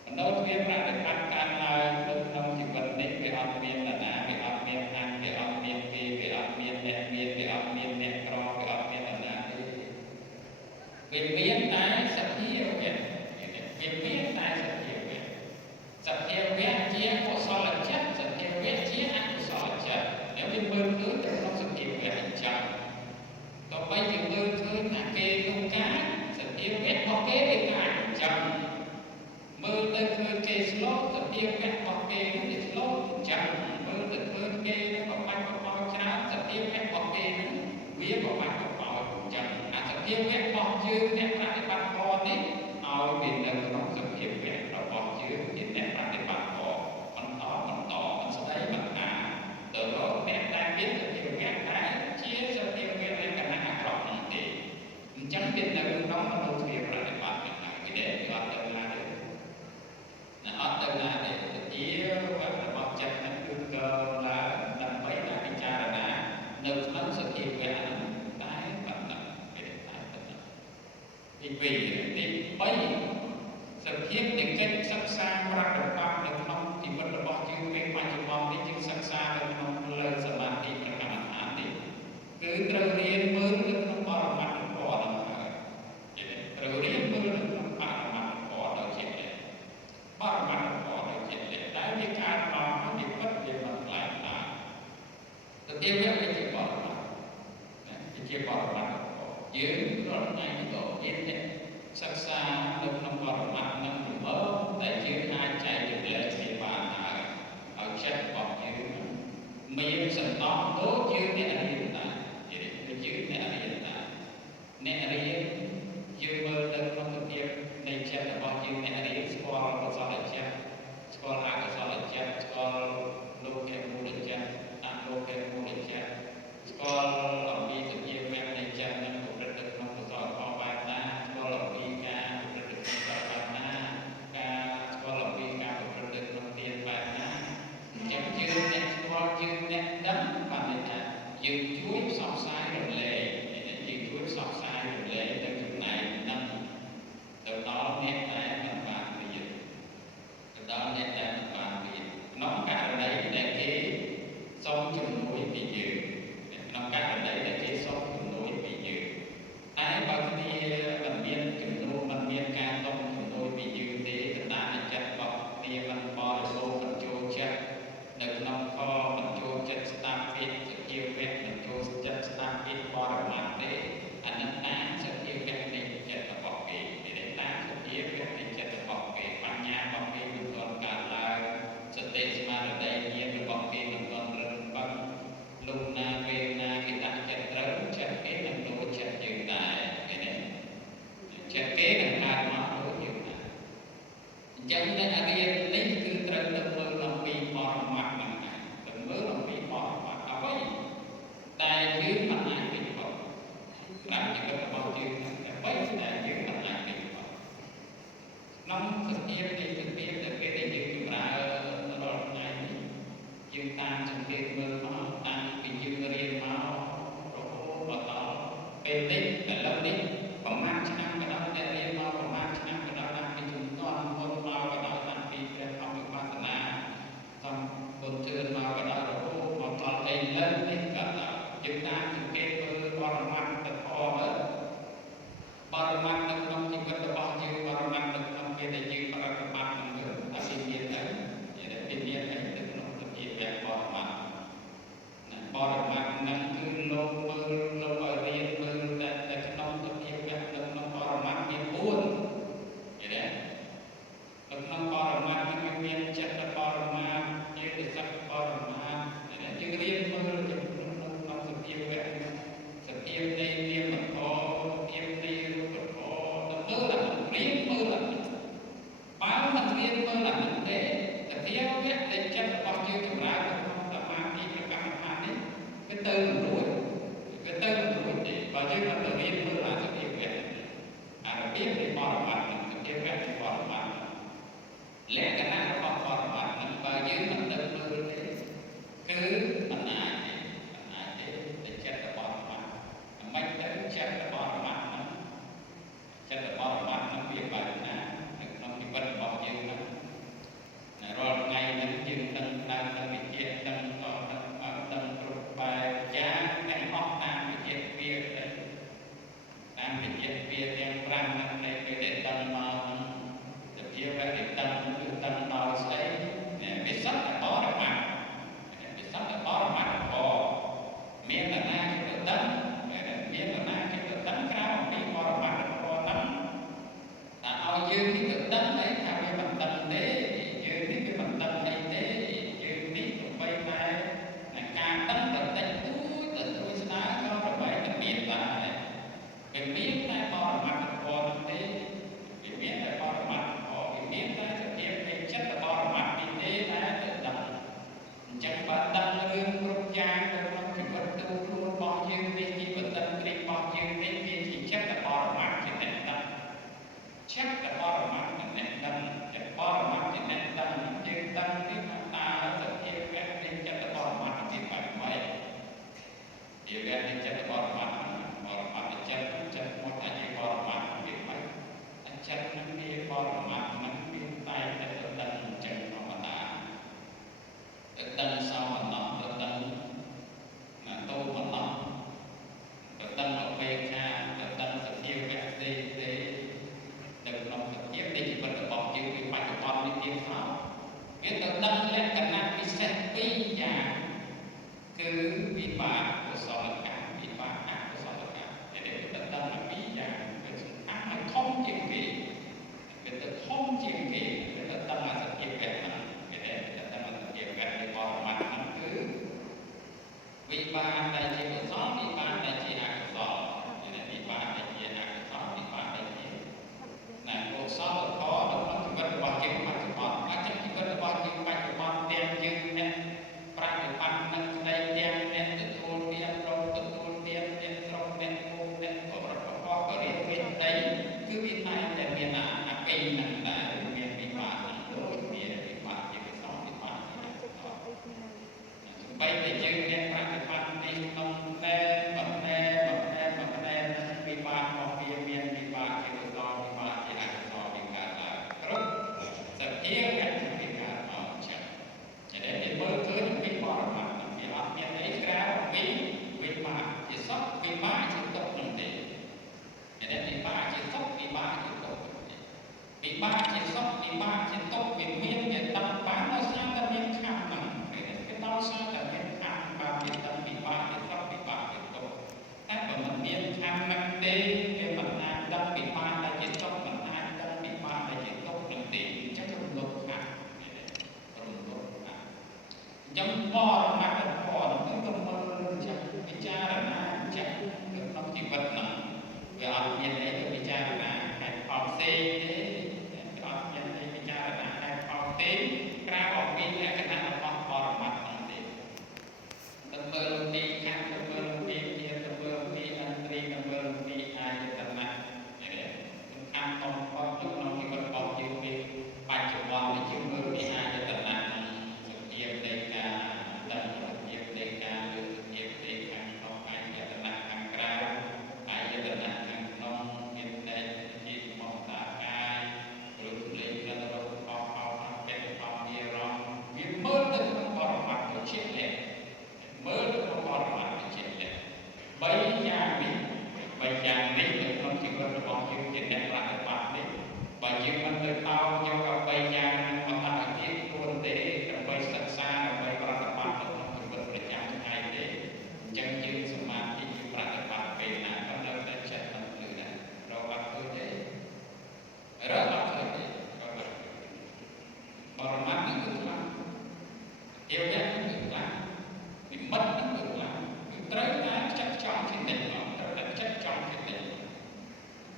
มนุษย์เทียบปฏิบัติการเราลงน้ำจิตวันนี้ไปเอาเมียนหนาไปเอาเมียนอันไปเอาเมียนปีไปเอาเมียนแหนเมียนไปเอาเมียนแหนกรอไปเอาเมียนหนาดีเวียนเวียนตายสักทีเวียนเวียนเวียนตายสักทีเวียนสักทีเวียนเจี๊ยบโคซอลเจี๊ยบสักทีเวียนเจี๊ยบnếu như mưa thứ thì không sự kiện về hành trạng còn bây giờ mưa thứ là kê không cá sự kiện vét có kế về cả hành trạng mưa tới thứ kê slot sự kiện vét có kế về slot hành trạng mưa tới thứ kê nó có bánh có bao cháo sự kiện vét có kế vía có bánh có bao hành trạng sự kiện vét có chữ nét ra để bắt con đi ao biển là nó sự kiện vét nó có chữ thì nét ra để bắt con mình tỏ mình sẽ thấy mình từ đó nét đang biết được nhiều các cái chia cho nhiều cái lên cả năng học rộng thì chẳng biết là nó mà đâu thuyền là để bạn cái để cho tự là được nó tự là để chỉ và một chân nó cứ cơ là đầm bấy là cái cha là nâng nó sự kiện về tái vận động để tái vận động vì thì bấy sự kiện những cái sắc xa và được bao được không thì vẫn là bao nhiêu cái quan trọng mong đến những sắc xa được không lờiสมาธิประการฐานนี้คือเราเรียนมือเรื่องของปรมัตถ์ก่อนเราเรียนมือเรื่องของปรมัตถ์ก่อนเราเจ็บเลยปรมัตถ์ก่อนเราเจ็บเลยได้มีการมองให้เกิดเป็นมันหลายตาแต่เดียวกันไม่ใช่ปรมัตถ์ไม่ใช่ปรมัตถ์ยืนรถไหนก็ยืนเนี่ยsắc xa được nông bọt mặt nông đủ mơ tại chữ hai chạy được lệ thì bạn ở chất bọt chữ miệng sần to tố chữ nè hiện tại chữ nè hiện tại nè riêng chữ mơ được nông thực hiện này chất là bọt chữ nè riêng score có sao là chất score a có sao là chất score lô kê mô được chất lô kê mô được chất score ở bi thực hiện mẹ này chất nên cũng rất được nông thực hiện có bài ta score ở bi dương nét đấm và người ta dương chuối sọc sai rồi lệ dương chuối sọc sai rồi lệ từ chỗ này năm từ đó nét này mình bàn bây giờ từ đó nét này mình bàn bây giờ nó cả ở đây để cái sông chùm núi bị dự nó cả ở đây để cái sông chùm núi bị dự ai bao khi mình biên chùm núi mình biên ca sông chùm núi bị dự thì chúng ta là chặt bọc thì mình bỏ được vô mình chô chặt được nông kho mình chô chặt stam pit sự kiêu vẹt mình chô chặt stam pit bỏ được mặt để anh nâng án sự kiêu vẹt này chặt là bọc kì để đánh án sự kiêu vẹt này chặt là bọc kì bằng nhà bọc kì mình còn cả là sự tệ mà ở đây nhiên là bọc kì mình còn rừng bằng lùng na về na khi ta chặt rớn chặt kế nâng đô chặt dừng tại cái này chặt kế nâng hạt mà đô dừng tại chẳng nên anh em lấy cứ trân tâm mơ lòng bị mò mặt nặng tâm mơ lòng bị mò mặt ở vậy đại dưới mặt ai bị mò làm gì có bao nhiêu vậy đại dưới mặt ai bị mò nông thực hiện được cái này dương chúng ta đó này dương ta trong cái mơ máu ta bị dương riêng máu rồi mà đó cái tích là lâu đi còn mang cho năm cái đó để riêng máu còn mang cho năm cái đó đang bị chúng con hôn máu cái đó đang bị không được phát nã xong hôn chưa máu cái đó rồi mà toàn lên lên đi cả đó chúng ta trong cái mơ bao mặt thật khó nữa bao mặt nó không chỉ có bao nhiêu bao mặt nó không kia để như bao mặt nữa ta bị biến đấy vậy để biến đấy được nó được gì về bao mặt nó cứ lâu mơ ở đây mơ là cái nông thực គឺមិនអាចទេតែចិត្តរបស់អាមិនទៅចិត្តរបស់អាចិត្តរបស់អានឹងវាបែបណានៅក្នុងជីវិតរបស់យើងហ្នឹងរាល់ថ្ងៃហ្នឹងយើងដឹងវិជាដឹងតដឹងគ្រប់បែបយ៉ាងទាំងអស់តាមវិជាវាតាមវិជាវាទាំង5ហ្នឹងនៃពេលដែលដឹងមកទៅជាបែបដែលដឹងគឺដឹងដល់ស្អីវាសត្វបរិមាណវាសត្វបរិមាណមាននរណាគេទៅដឹងមាននរណាគេទៅដឹងក្រៅអំពីបរិមាណហ្នឹងតែឲ្យយើងនេះទៅដឹងហើយថាវាមិនដឹងទេយើងនេះវាមិនដឹងអីទេយើងនេះទៅបីតែការដឹងតែតិចតួចទៅស្ដាយក៏ប្របែកតែមានដែរវាមានតែបរិមាណទេវាមានតែបរិមាណវាមានតែសភាពនៃចិត្តបរិមាណនេះទេដែលទៅដឹងអញ្ចឹងបើដឹងរឿងគ្រប់យ៉ាងនៅក្នុងជីវិតទូខ្លួនរបស់យើងនេះជីវិតទឹកគ្រីរបស់យើងនេះវាជាចិត្តបរិមាណជាអ្នកដឹងចិត្តបរិមាណជាអ្នកដឹងចិត្តបរិមាណជាអ្នកដឹងយើងដឹងពីតើសភាពនៃចិត្តបរិមាណជាបែបម៉េចជាវានៃចិត្តបរិមាណចិត្តមកអាចជាបរិមាណវាម៉េចចិត្តនឹងវាបរិមាណនឹងវាតែតែទៅដឹងអញ្ចឹងធម្មតាទៅដឹងសោមនស្សទៅដឹងតូមនស្សទៅដឹងអវេខាទៅដឹងសភាវៈទេនៅក្នុងសភាពនៃជីវិតរបស់យើងពីបច្ចុប្បន្ននេះទៀតផងវាទៅដឹងលក្ខណៈពិសេស2យ៉ាងគឺវិបាកកុសលកម្មវិបាកអកុសលកម្មដែលទៅដឹង2យ៉ាងវាសំខាន់ហើយធំជាងគេវាទៅធំជាងគេវាទៅដឹងអាសភាវៈហ្នឹងវាទៅដឹងអាសភាវៈនៃបរិមាណហ្នឹងគឺវិបាកដែលជាកុសលវិបាកដែលជាអកុសលវិបាកដែលជាអកុសលវិបាកដែលជាកុសលធម៌ក្នុងជីវិតរបស់យើងបច្ចុប្បន្នអាចជីវិតរបស់យើងបច្ចុប្បន្នទាំងយើងអ្នកប្រតិបត្តិនឹងក្តីទាំងអ្នកទទួលទានរងទទួលទានអ្នកក្រុមអ្នកគូអ្នកបរិបទក៏រៀនមានដីគឺវាតែមានអាពីនឹងដែរមានវិបាកនឹងដូចមានវិបាកជាកុសលវិបាកជាអកុសលបីតែយើងអ្នកប្រតិបត្តិនេះក្នុងតែបន្តែវិបាករបស់វាមានវិបាកជាកុសលវិបាកជាអកុសលវាកើតឡើងគ្រប់សភាវៈវាកើតមកចឹងតែដែលមើលឃើញពីបរិមាណវាអត់មានអីក្រៅពីវិបាកជាសពវិបាកជាទុក្ខនឹងទេតែវិបាកជាទុក្ខវិបាកជាទុក្ខវិបាកជាសពវិបាកជាទុក្ខវាមានតែតាមបានដោយសារតែមានខណ្ឌហ្នឹងគេដោយសារតែមានខណ្ឌបានមានតែវិបាកជាទុក្ខវិបាកជាទុក្ខតែបើមិនមានខណ្ឌហ្នឹងទេវាមិនអាចដឹងវិបាកដែលជាទុក្ខមិនអាចដឹងវិបាកដែលជាទុក្ខនឹងទេអញ្ចឹងរំលត់ខណ្ឌចឹងបរិមាណធម៌គឺទៅមើលចាស់ពិចារណាចាស់ក្នុងជីវិតហ្នឹងវាអត់មានអីទៅពិចារណាហេតុផលផ្សេងទេអត់មានអីពិចារណាហេតុផលផ្សេងក្រៅអំពីលក្ខណៈរបស់បរិមាណហ្នឹងទេទៅមើលពីខាងទៅមើលពីជាទៅមើលពីអន្តរីទៅមើលពីអាយតនៈសំខាន់បំផុតក្នុងជីវិតរបស់យើងពីបច្ចុប្បន្ននេះយើងមើលពីអាយតនៈជានៃការដឹងជានៃការលើកជានៃខាងក្នុងអាយតនៈខាងក្រៅអាយតនៈខាងក្នុងមានតែជាមោតាកាយឬលេខរត់បោកពេលបោកមានរំវាមើលទៅក្នុងបរិមាណទៅជាលក្ខមើលទៅក្នុងបរិមាណទៅជាលក្ខ3យ៉ាងនេះនៅក្នុងជីវិតរបស់យើងជាអ្នកប្រតិបត្តិនេះបើយើងមិនទៅតោយកเอา3យ៉ាងមកដាក់ឲ្យទៀតគួរទេដើម្បីសិក្សាដើម្បីប្រតិបត្តិនៅក្នុងជីវិតប្រចាំថ្ងៃទេអញ្ចឹងយើងសមាធិប្រតិបត្តិពេលណាក៏នៅតែចិត្តមិនលឺដែររកអត់ឃើញទេរកអត់ឃើញទេបរិមាណនឹងគឺខ្លាំងyêu ghétនឹងគឺខ្លាំងនិមិត្តនឹងគឺខ្លាំងគឺត្រូវតែចិត្តចង់ជានិច្ចមកត្រូវតែចិត្តចង់ជានិច្ច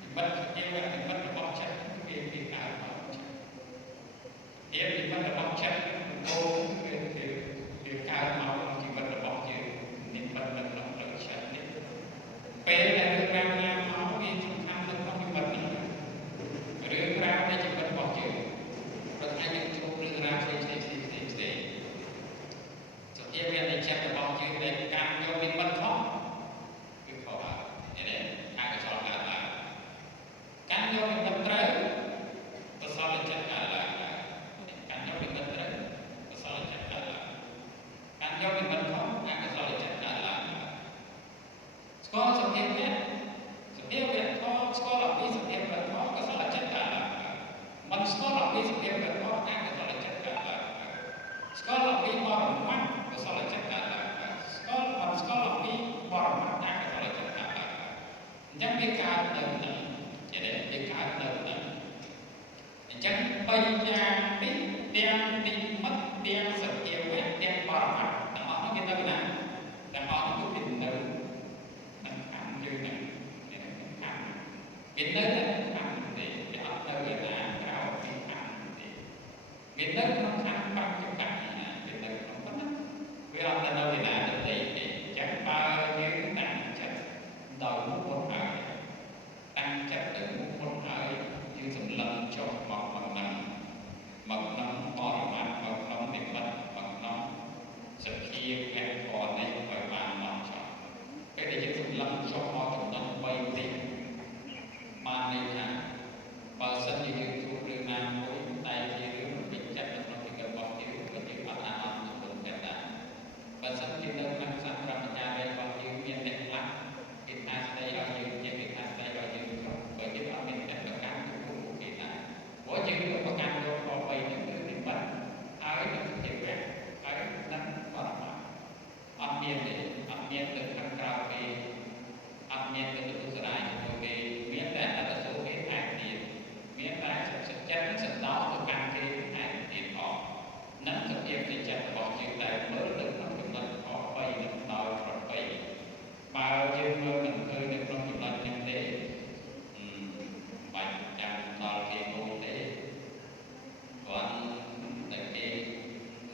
និមិត្តyêu ghétនិមិត្តរបស់ចិត្តវាកើតមកនិមិត្តរបស់ចិត្តអូវាកើតមកក្នុងជីវិតរបស់យើងនិមិត្តនៅក្នុងផ្លូវចិត្តនេះពេលដែលរឿងរ៉ាវណាមកវាសំខាន់នៅក្នុងជីវិតនេះរឿងរ៉ាវនៃជីវិតរបស់យើងព្រោះអាចនឹងជួបរឿងរ៉ាវផ្សេង ស្គាល់អំពីសភាពកតអាកុសលចិត្តកើតឡើងស្គាល់អំពីបរមត្ថកុសលចិត្តកើតឡើងស្គាល់អំពីបរមត្ថអកុសលចិត្តកើតឡើងអញ្ចឹងវាកើតនៅនឹងជានេះវាកើតនៅនឹងអញ្ចឹងបញ្ញានេះទាំងនិមិត្តទាំងសភាវៈទាំងបរមត្ថទាំងអស់នោះវាទៅណាទាំងអស់នោះវានៅនឹងខាងយើងនឹងខាងវានៅខាងទេវាអត់ទៅឯណាក្រៅពីខាងទេវានៅក្នុងខាងបច្ចុប្បន្នវានៅក្នុងប៉ុណ្ណាវាអត់ទៅឯណាទៅទេចឹងបើយើងតាំងចិត្តដោយមុខមុនហើយតាំងចិត្តដោយមុខមុនហើយយើងសម្លឹងចុះមកប៉ុណ្ណឹងមកក្នុងបរមត្ថមកក្នុងនិមិត្តមកក្នុងសភាវៈធម៌នេះឲ្យបានមកចប់ពេលដែលយើងសម្លឹងចុះមកចំណុច3ទីបានន័យថាបើសិនជាយើងជួបរឿងណាមួយតែជារឿងពេញចិត្តនៅក្នុងជីវិតរបស់យើងក៏យើងអត់អានអត់ទៅតែដែរបើសិនជានៅក្នុងសង្គ្រាមបញ្ញារបស់យើងមានអ្នកខ្លះគេថាស្ដីឲ្យយើងជាគេថាស្ដីឲ្យយើងគ្រប់បើយើងអត់មានចិត្តប្រកាន់ទៅពួកគេដែរព្រោះយើងប្រកាន់យកខ3នេះគឺនិមិត្តហើយនឹងសភាវៈហើយនឹងបរមត្ថអត់មានទេអត់មានទៅខាងក្រៅគេអត់មានទៅទស្សនាជាមួយគេមានតែអត្តសូរគេថែមទៀតមានតែសច្ចៈសន្តោទៅកាន់គេថែមទៀតផងនឹងសភាពនៃចិត្តរបស់យើងដែលមើលទៅក្នុងចំណុចខ3នឹងដោយប្របីបើយើងមើលមិនឃើញនៅក្នុងចំណុចនេះទេបាច់ចាំដល់គេមួយទេគាត់តែគេ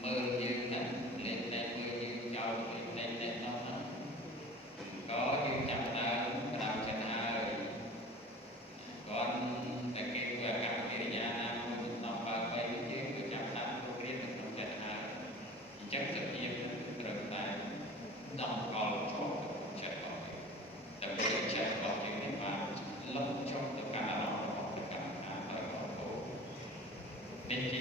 មើលយើងណាលេងតែមើលយើងចោលលេងតែនោះណាក៏យើងចាប់ដើមក្តៅចិត្តហើយគាត់តែគេធ្វើអាកប្បកិរិយាណាមួយក្នុងបើបីយើងគឺចាប់ដើមរករៀនក្នុងចិត្តហើយអញ្ចឹងសភាពត្រូវតែដំកល់ជាប់ចិត្តរបស់យើងតែពេលចិត្តរបស់យើងនេះបានលំចុះទៅកាន់អារម្មណ៍របស់ព្រះកម្មការដោយបងប្អូននេះជា